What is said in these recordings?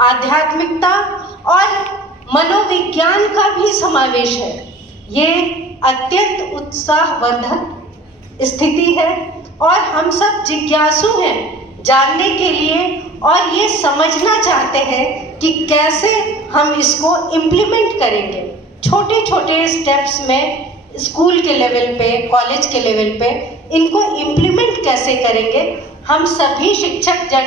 आध्यात्मिकता और मनोविज्ञान का भी समावेश है। ये अत्यंत उत्साहवर्धक स्थिति है और हम सब जिज्ञासु हैं जानने के लिए और ये समझना चाहते हैं कि कैसे हम इसको इम्प्लीमेंट करेंगे। छोटे छोटे स्टेप्स में स्कूल के लेवल पे, कॉलेज के लेवल पे इनको इम्प्लीमेंट कैसे करेंगे। हम सभी शिक्षक जन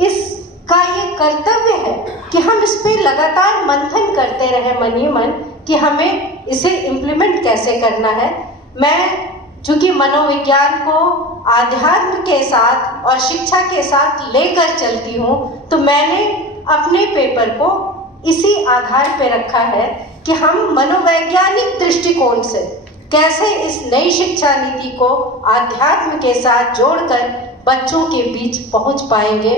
इसका ये कर्तव्य है कि हम इस पे लगातार मंथन करते रहे मन ही मन कि हमें इसे इम्प्लीमेंट कैसे करना है। मैं चूँकि मनोविज्ञान को आध्यात्म के साथ और शिक्षा के साथ लेकर चलती हूँ, तो मैंने अपने पेपर को इसी आधार पे रखा है कि हम मनोवैज्ञानिक दृष्टिकोण से कैसे इस नई शिक्षा नीति को आध्यात्म के साथ जोड़कर बच्चों के बीच पहुंच पाएंगे,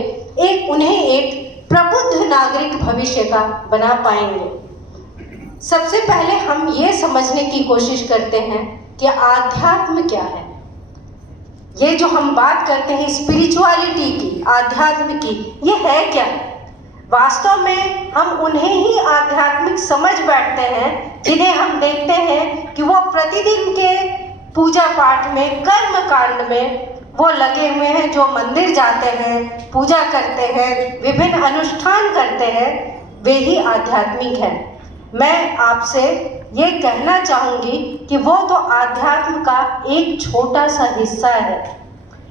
उन्हें एक प्रबुद्ध नागरिक भविष्य का बना पाएंगे। सबसे पहले हम ये समझने की कोशिश करते हैं कि आध्यात्म क्या है। ये जो हम बात करते हैं स्पिरिचुअलिटी की, आध्यात्म की, ये है क्या? वास्तव में हम उन्हें ही आध्यात्मिक समझ बैठते हैं जिन्हें हम देखते हैं कि वो प्रतिदिन के पूजा पाठ में, कर्म कांड में वो लगे हुए हैं, जो मंदिर जाते हैं, पूजा करते हैं, विभिन्न अनुष्ठान करते हैं, वे ही आध्यात्मिक हैं। मैं आपसे ये कहना चाहूँगी कि वो तो आध्यात्म का एक छोटा सा हिस्सा है,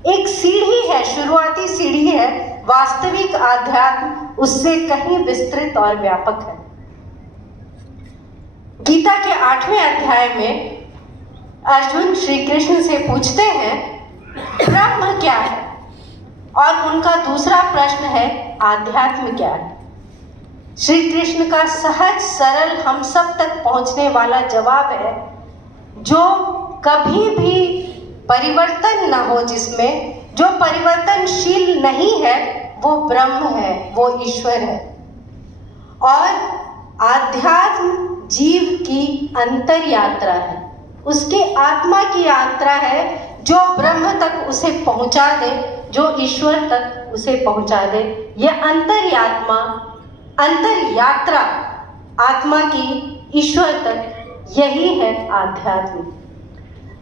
एक सीढ़ी है, शुरुआती सीढ़ी है। वास्तविक आध्यात्म उससे कहीं विस्तृत और व्यापक है। गीता के 8वें अध्याय में अर्जुन श्री कृष्ण से पूछते हैं ब्रह्म क्या है, और उनका दूसरा प्रश्न है आध्यात्म क्या है। श्री कृष्ण का सहज सरल हम सब तक पहुंचने वाला जवाब है, जो कभी भी परिवर्तन न हो, जिसमें जो परिवर्तनशील नहीं है, वो ब्रह्म है, वो ईश्वर है। और आध्यात्म जीव की अंतर यात्रा है, उसके आत्मा की यात्रा है, जो ब्रह्म तक उसे पहुंचा दे, जो ईश्वर तक उसे पहुंचा दे। यह अंतर यात्रा आत्मा की ईश्वर तक, यही है आध्यात्म।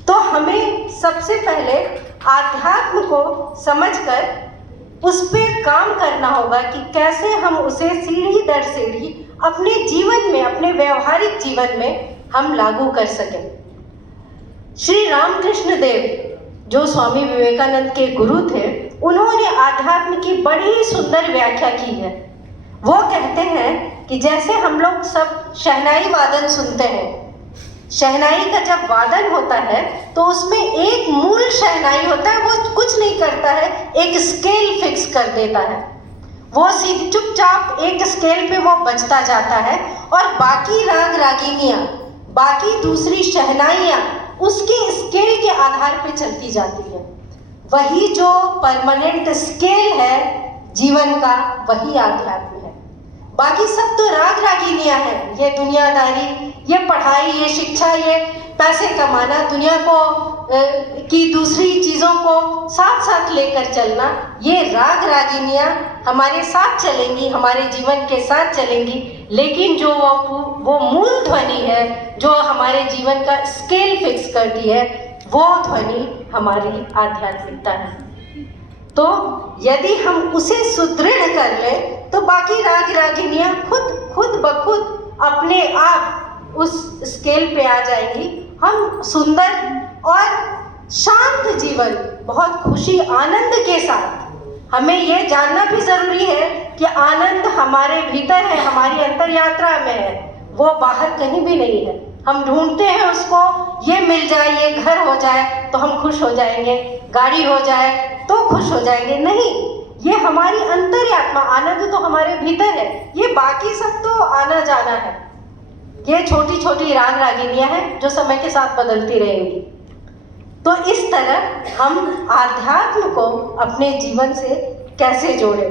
तो हमें सबसे पहले आध्यात्म को समझकर उस पर काम करना होगा कि कैसे हम उसे सीढ़ी दर सीढ़ी अपने जीवन में, अपने व्यवहारिक जीवन में हम लागू कर सकें। श्री रामकृष्ण देव, जो स्वामी विवेकानंद के गुरु थे, उन्होंने आध्यात्म की बड़ी सुंदर व्याख्या की है। वो कहते हैं कि जैसे हम लोग सब शहनाई वादन सुनते हैं, शहनाई का जब वादन होता है तो उसमें एक मूल शहनाई होता है, वो कुछ नहीं करता है, एक स्केल फिक्स कर देता है, वो सीधे चुपचाप एक स्केल पे वो बजता जाता है, और बाकी राग रागिनियाँ, बाकी दूसरी शहनाइयाँ उसके स्केल के आधार पे चलती जाती है। वही जो परमानेंट स्केल है जीवन का, वही आध्यात्म है। बाकी सब तो राग रागिनियाँ हैं, ये दुनियादारी, ये पढ़ाई, ये शिक्षा, ये पैसे कमाना, दुनिया को की दूसरी चीज़ों को साथ साथ लेकर चलना, ये राग रागिनियाँ हमारे साथ चलेंगी, हमारे जीवन के साथ चलेंगी। लेकिन जो वो मूल ध्वनि है, जो हमारे जीवन का स्केल फिक्स करती है, वो ध्वनि हमारी आध्यात्मिकता है। तो यदि हम उसे सुदृढ़ कर लें तो बाकी राग रागिनियाँ खुद ब खुद अपने आप उस स्केल पे आ जाएंगी। हम सुंदर और शांत जीवन, बहुत खुशी आनंद के साथ, हमें ये जानना भी ज़रूरी है कि आनंद हमारे भीतर है, हमारी अंतर यात्रा में है, वो बाहर कहीं भी नहीं है। हम ढूंढते हैं उसको, ये मिल जाए, ये घर हो जाए तो हम खुश हो जाएंगे, गाड़ी हो जाए तो खुश हो जाएंगे। नहीं, ये हमारी अंतर आत्मा, आनंद तो हमारे भीतर है, ये बाकी सब तो आना जाना है। ये छोटी छोटी राग रागिनियाँ हैं जो समय के साथ बदलती रहेंगी। तो इस तरह हम आध्यात्म को अपने जीवन से कैसे जोड़ें।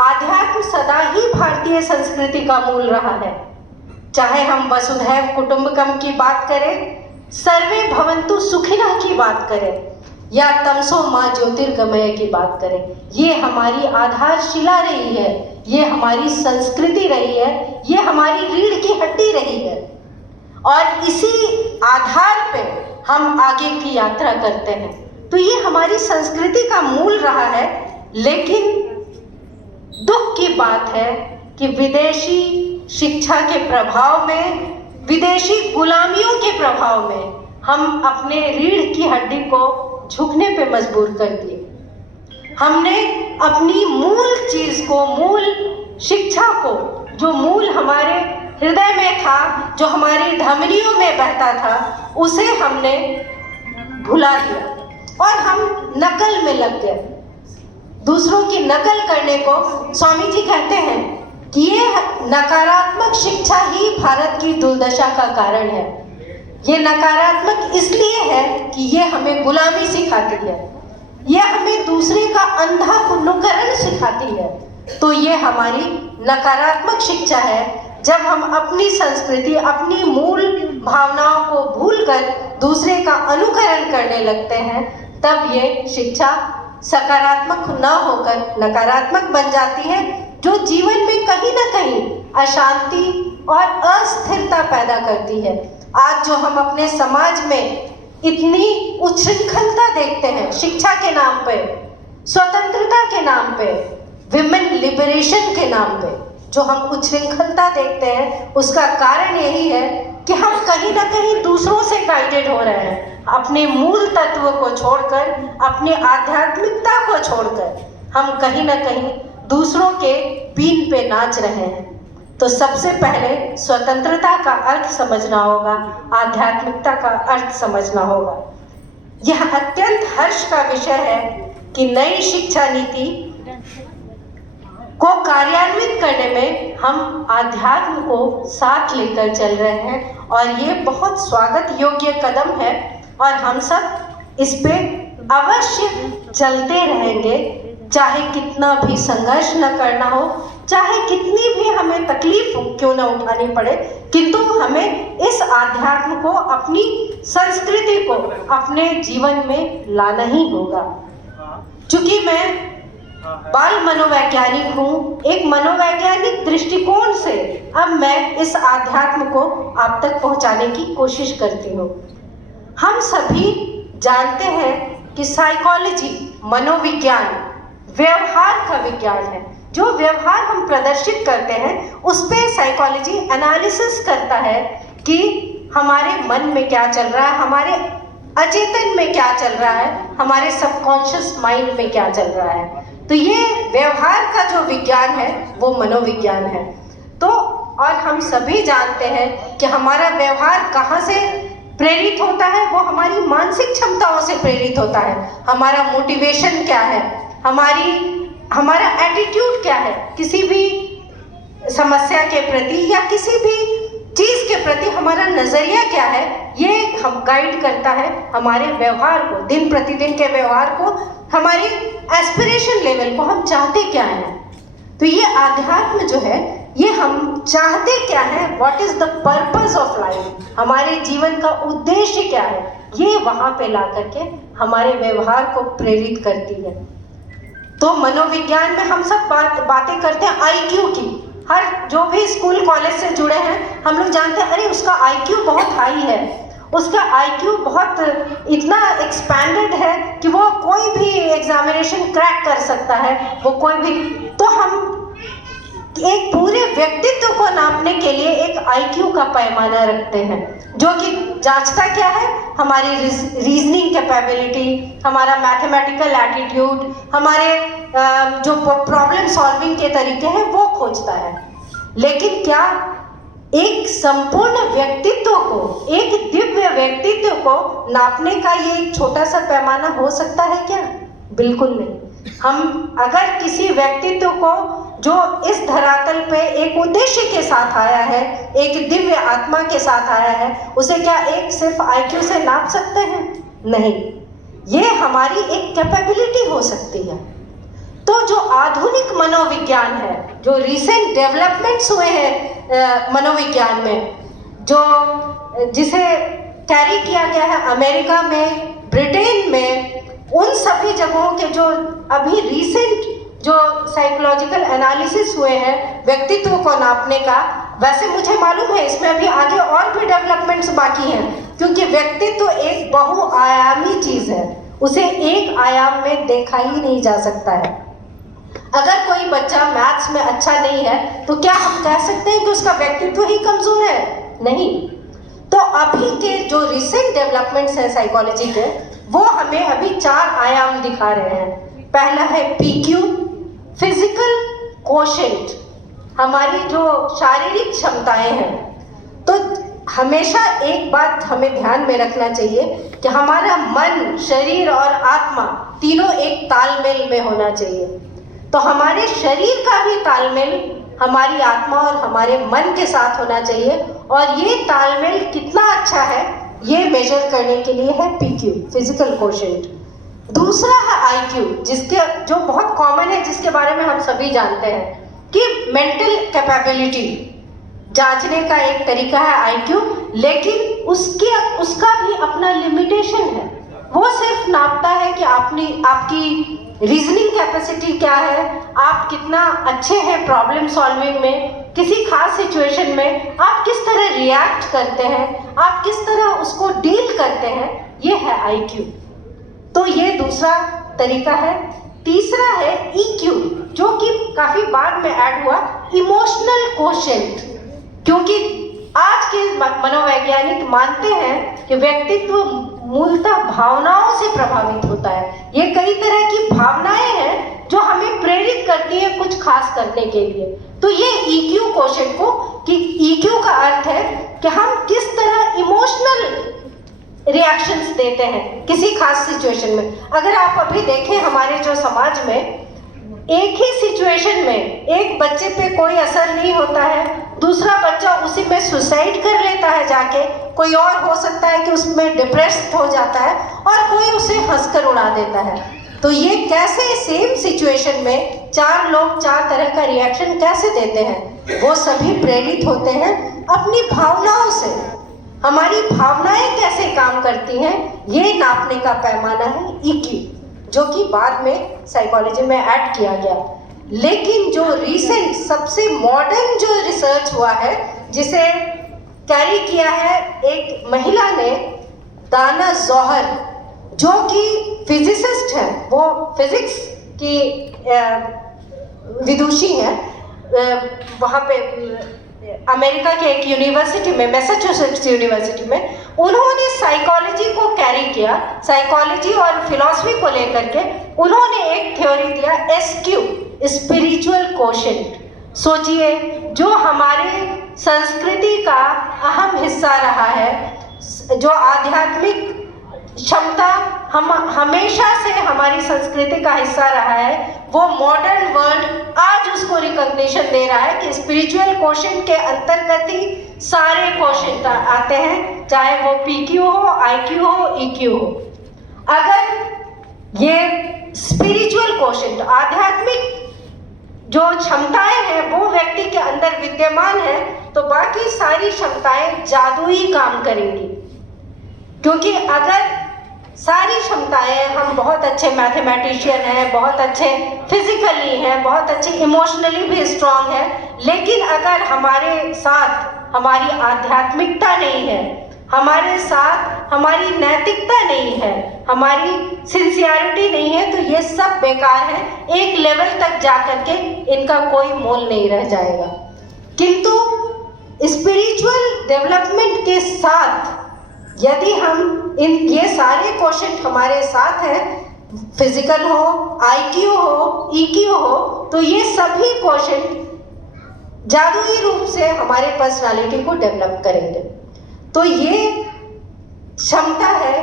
आध्यात्म सदा ही भारतीय संस्कृति का मूल रहा है। चाहे हम वसुधैव कुटुंबकम की बात करें, सर्वे भवन्तु सुखिनः की बात करें, या तमसो मां ज्योतिर्गमय की बात करें, ये हमारी आधारशिला रही है। ये हमारी संस्कृति रही है, ये हमारी रीढ़ की हड्डी रही है और इसी आधार पे हम आगे की यात्रा करते हैं। तो ये हमारी संस्कृति का मूल रहा है। लेकिन दुख की बात है कि विदेशी शिक्षा के प्रभाव में, विदेशी गुलामियों के प्रभाव में हम अपने रीढ़ की हड्डी को झुकने पे मजबूर कर दिए। हमने अपनी मूल चीज को, मूल शिक्षा को, जो मूल हमारे हृदय में था, जो हमारी धमनियों में बहता था, उसे हमने भुला दिया और हम नकल में लग गए। दूसरों की नकल करने को स्वामी जी कहते हैं कि ये नकारात्मक शिक्षा ही भारत की दुर्दशा का कारण है। ये नकारात्मक इसलिए है कि ये हमें गुलामी सिखाती है, ये हमें दूसरे का अंधा अनुकरण सिखाती है। तो ये हमारी नकारात्मक शिक्षा है। जब हम अपनी संस्कृति, अपनी मूल भावनाओं को भूलकर दूसरे का अनुकरण करने लगते हैं, तब ये शिक्षा सकारात्मक न होकर नकारात्मक बन जाती है, जो जीवन में कहीं ना कहीं अशांति और अस्थिरता पैदा करती है। आज जो हम अपने समाज में इतनी उच्छृंखलता देखते हैं, शिक्षा के नाम पे, स्वतंत्रता के नाम पे, विमेन लिबरेशन के नाम पे जो हम उच्छृंखलता देखते हैं, उसका कारण यही है कि हम कहीं ना कहीं दूसरों से गाइडेड हो रहे हैं। अपने मूल तत्व को छोड़कर, अपनी आध्यात्मिकता को छोड़कर हम कहीं ना कहीं दूसरों के बीन पे नाच रहे हैं। तो सबसे पहले स्वतंत्रता का अर्थ समझना होगा, आध्यात्मिकता का अर्थ समझना होगा। यह अत्यंत हर्ष का विषय है कि नई शिक्षा नीति को कार्यान्वित करने में हम आध्यात्म को साथ लेकर चल रहे हैं और ये बहुत स्वागत योग्य कदम है और हम सब इस पे अवश्य चलते रहेंगे, चाहे कितना भी संघर्ष न करना हो, चाहे कितनी भी हमें तकलीफ क्यों न उठानी पड़े, किंतु हमें इस आध्यात्म को, अपनी संस्कृति को अपने जीवन में लाना ही होगा। चूंकि मैं बाल मनोवैज्ञानिक हूँ, एक मनोवैज्ञानिक दृष्टिकोण से अब मैं इस आध्यात्म को आप तक पहुँचाने की कोशिश करती हूँ। हम सभी जानते हैं कि साइकोलॉजी, मनोविज्ञान व्यवहार का विज्ञान है। जो व्यवहार हम प्रदर्शित करते हैं उस पे साइकोलॉजी एनालिसिस करता है कि हमारे मन में क्या चल रहा है, हमारे अचेतन में क्या चल रहा है, हमारे सबकॉन्शियस माइंड में क्या चल रहा है। तो ये व्यवहार का जो विज्ञान है वो मनोविज्ञान है। तो और हम सभी जानते हैं कि हमारा व्यवहार कहाँ से प्रेरित होता है, वो हमारी मानसिक क्षमताओं से प्रेरित होता है। हमारा मोटिवेशन क्या है, हमारा एटीट्यूड क्या है, किसी भी समस्या के प्रति या किसी भी चीज के प्रति हमारा नजरिया क्या है, ये हम गाइड करता है हमारे व्यवहार को, दिन प्रतिदिन के व्यवहार को, हमारी एस्पिरेशन लेवल को, हम चाहते क्या हैं। तो ये आध्यात्म जो है, ये हम चाहते क्या है, what is the purpose of life, हमारे जीवन का उद्देश्य क्या है, ये वहां पे ला करके हमारे व्यवहार को प्रेरित करती है। तो मनोविज्ञान में हम सब बातें करते हैं आईक्यू की। हर जो भी स्कूल कॉलेज से जुड़े हैं हम लोग जानते हैं, अरे उसका आईक्यू बहुत हाई है, उसका आईक्यू बहुत इतना एक्सपैंडेड है कि वो कोई भी एग्जामिनेशन क्रैक कर सकता है, वो कोई भी। तो हम एक पूरे व्यक्तित्व को नापने के लिए एक आईक्यू का पैमाना रखते हैं, जो कि जांचता क्या है, हमारी रीजनिंग कैपेबिलिटी, हमारा मैथमेटिकल एटीट्यूड, हमारे जो प्रॉब्लम सॉल्विंग के तरीके हैं वो खोजता है। लेकिन क्या एक संपूर्ण व्यक्तित्व को, एक दिव्य व्यक्तित्व को नापने का ये एक छोटा सा पैमाना हो सकता है क्या? बिल्कुल नहीं। हम अगर किसी व्यक्तित्व को जो इस धरातल पे एक उद्देश्य के साथ आया है, एक दिव्य आत्मा के साथ आया है, उसे क्या एक सिर्फ आईक्यू से नाप सकते हैं? नहीं, ये हमारी एक कैपेबिलिटी हो सकती है। तो जो आधुनिक मनोविज्ञान है, जो रिसेंट डेवलपमेंट्स हुए हैं मनोविज्ञान में, जो जिसे कैरी किया गया है अमेरिका में, ब्रिटेन में, उन सभी जगहों के जो अभी रिसेंट जो साइकोलॉजिकल एनालिसिस हुए हैं व्यक्तित्व को नापने का, वैसे मुझे मालूम है इसमें अभी आगे और भी डेवलपमेंट्स बाकी हैं, क्योंकि व्यक्तित्व एक बहुआयामी चीज़ है, उसे एक आयाम में देखा ही नहीं जा सकता है। अगर कोई बच्चा मैथ्स में अच्छा नहीं है तो क्या हम कह सकते हैं कि उसका व्यक्तित्व ही कमज़ोर है? नहीं। तो अभी के जो रिसेंट डेवलपमेंट्स हैं साइकोलॉजी के, वो हमें अभी 4 आयाम दिखा रहे हैं। पहला है PQ, फिजिकल कोशेंट, हमारी जो शारीरिक क्षमताएं हैं। तो हमेशा एक बात हमें ध्यान में रखना चाहिए कि हमारा मन, शरीर और आत्मा तीनों एक तालमेल में होना चाहिए। तो हमारे शरीर का भी तालमेल हमारी आत्मा और हमारे मन के साथ होना चाहिए, और ये तालमेल कितना अच्छा है ये मेजर करने के लिए है PQ, फिजिकल कोशेंट। दूसरा है IQ, जो बहुत कॉमन है, जिसके बारे में हम सभी जानते हैं कि मेंटल कैपेबिलिटी जांचने का एक तरीका है IQ, लेकिन उसका भी अपना लिमिटेशन है। वो सिर्फ नापता है कि आपकी रीजनिंग कैपेसिटी क्या है, आप कितना अच्छे हैं प्रॉब्लम सॉल्विंग में, किसी खास सिचुएशन में आप किस तरह रिएक्ट करते हैं, आप किस तरह उसको डील करते हैं, ये है IQ। तो ये दूसरा तरीका है। तीसरा है EQ, जो कि काफी बाद में ऐड हुआ, इमोशनल कोशेंट, क्योंकि आज के मनोवैज्ञानिक मानते हैं कि व्यक्तित्व मूलतः भावनाओं से प्रभावित होता है। ये कई तरह की भावनाएं हैं जो हमें प्रेरित करती हैं कुछ खास करने के लिए। तो ये EQ कोशेंट को, कि EQ का अर्थ है कि हम किस तरह इमोशनल रिएक्शंस देते हैं किसी खास सिचुएशन में। अगर आप अभी देखें हमारे जो समाज में, एक ही सिचुएशन में एक बच्चे पे कोई असर नहीं होता है, दूसरा बच्चा उसी में सुसाइड कर लेता है जाके, कोई और हो सकता है कि उसमें डिप्रेस्ड हो जाता है, और कोई उसे हंसकर उड़ा देता है। तो ये कैसे सेम सिचुएशन में 4 लोग 4 तरह का रिएक्शन कैसे देते हैं? वो सभी प्रेरित होते हैं अपनी भावनाओं से। हमारी भावनाएं कैसे काम करती हैं, ये नापने का पैमाना है EQ, जो कि बाद में साइकोलॉजी में ऐड किया गया। लेकिन जो रीसेंट सबसे मॉडर्न जो रिसर्च हुआ है, जिसे कैरी किया है एक महिला ने, दाना जौहर, जो कि फिजिसिस्ट है, वो फिजिक्स की विदुषी हैं, वहाँ पे अमेरिका के एक यूनिवर्सिटी में, मैसाचुसेट्स यूनिवर्सिटी में, उन्होंने साइकोलॉजी को कैरी किया, साइकोलॉजी और फिलॉसफी को लेकर के उन्होंने एक थ्योरी दिया, SQ, स्पिरिचुअल कोशेंट। सोचिए, जो हमारे संस्कृति का अहम हिस्सा रहा है, जो आध्यात्मिक क्षमता हम हमेशा से हमारी संस्कृति का हिस्सा रहा है, वो मॉडर्न वर्ल्ड आज उसको रिकॉग्निशन दे रहा है कि स्पिरिचुअल कोशेंट के अंतर्गत ही सारे कोशेंट आते हैं, चाहे वो PQ हो, IQ हो, EQ हो। अगर ये स्पिरिचुअल कोशेंट, आध्यात्मिक जो क्षमताएं हैं वो व्यक्ति के अंदर विद्यमान है, तो बाकी सारी क्षमताएं जादुई काम करेंगी। क्योंकि अगर सारी क्षमताएं, हम बहुत अच्छे मैथमेटिशियन हैं, बहुत अच्छे फिजिकली हैं, बहुत अच्छे इमोशनली भी स्ट्रांग हैं, लेकिन अगर हमारे साथ हमारी आध्यात्मिकता नहीं है, हमारे साथ हमारी नैतिकता नहीं है, हमारी सिंसियरिटी नहीं है, तो ये सब बेकार है। एक लेवल तक जाकर के इनका कोई मोल नहीं रह जाएगा। किंतु स्पिरिचुअल डेवलपमेंट के साथ यदि हम ये सारे कोशेंट हमारे साथ हैं, फिजिकल हो, IQ हो, EQ हो, तो ये सभी कोशेंट जादुई रूप से हमारे पर्सनालिटी को डेवलप करेंगे। तो ये क्षमता है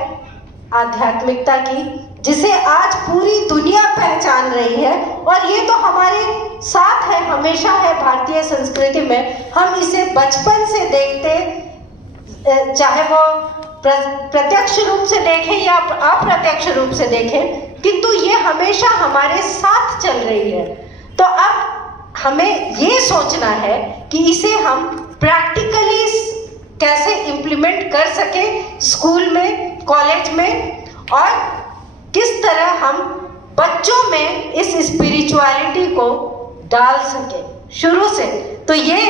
आध्यात्मिकता की, जिसे आज पूरी दुनिया पहचान रही है, और ये तो हमारे साथ है, हमेशा है भारतीय संस्कृति में। हम इसे बचपन से देखते, चाहे वो प्रत्यक्ष रूप से देखें या अप्रत्यक्ष रूप से देखें, किंतु ये हमेशा हमारे साथ चल रही है। तो अब हमें ये सोचना है कि इसे हम प्रैक्टिकली कैसे इम्प्लीमेंट कर सकें स्कूल में, कॉलेज में, और किस तरह हम बच्चों में इस स्पिरिचुअलिटी को डाल सके शुरू से। तो ये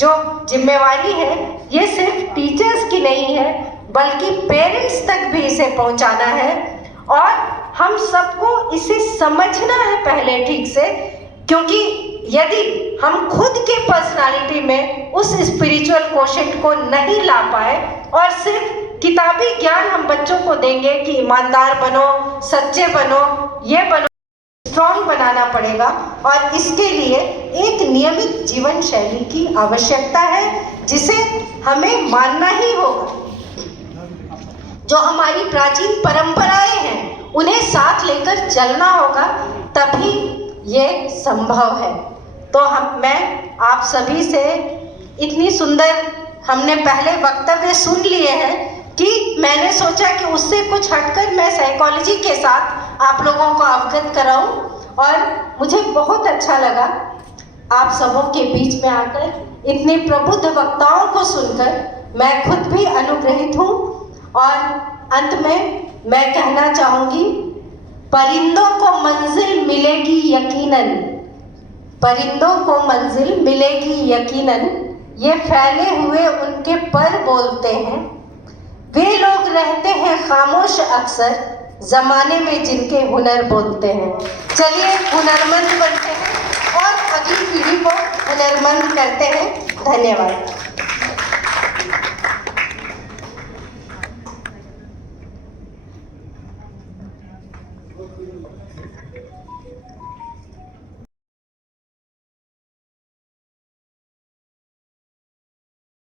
जो जिम्मेवारी है ये सिर्फ टीचर्स की नहीं है बल्कि पेरेंट्स तक भी इसे पहुंचाना है और हम सबको इसे समझना है पहले ठीक से, क्योंकि यदि हम खुद के पर्सनालिटी में उस स्पिरिचुअल कोशेंट को नहीं ला पाए और सिर्फ किताबी ज्ञान हम बच्चों को देंगे कि ईमानदार बनो, सच्चे बनो, ये बनो, स्ट्रॉन्ग बनाना पड़ेगा और इसके लिए एक नियमित जीवन शैली की आवश्यकता है जिसे हमें मानना ही होगा। जो हमारी प्राचीन परंपराएं हैं उन्हें साथ लेकर चलना होगा, तभी ये संभव है। तो मैं आप सभी से इतनी सुंदर हमने पहले वक्तव्य सुन लिए हैं कि मैंने सोचा कि उससे कुछ हटकर मैं साइकोलॉजी के साथ आप लोगों को अवगत कराऊं और मुझे बहुत अच्छा लगा आप सबों के बीच में आकर इतने प्रबुद्ध वक्ताओं को सुनकर मैं खुद भी अनुग्रहित हूँ। और अंत में मैं कहना चाहूँगी, परिंदों को मंजिल मिलेगी यकीनन, परिंदों को मंजिल मिलेगी यकीनन, ये फैले हुए उनके पर बोलते हैं, वे लोग रहते हैं खामोश अक्सर जमाने में जिनके हुनर बोलते हैं। चलिए हुनरमंद बनते हैं और अगली पीढ़ी को हुनरमंद करते हैं। धन्यवाद।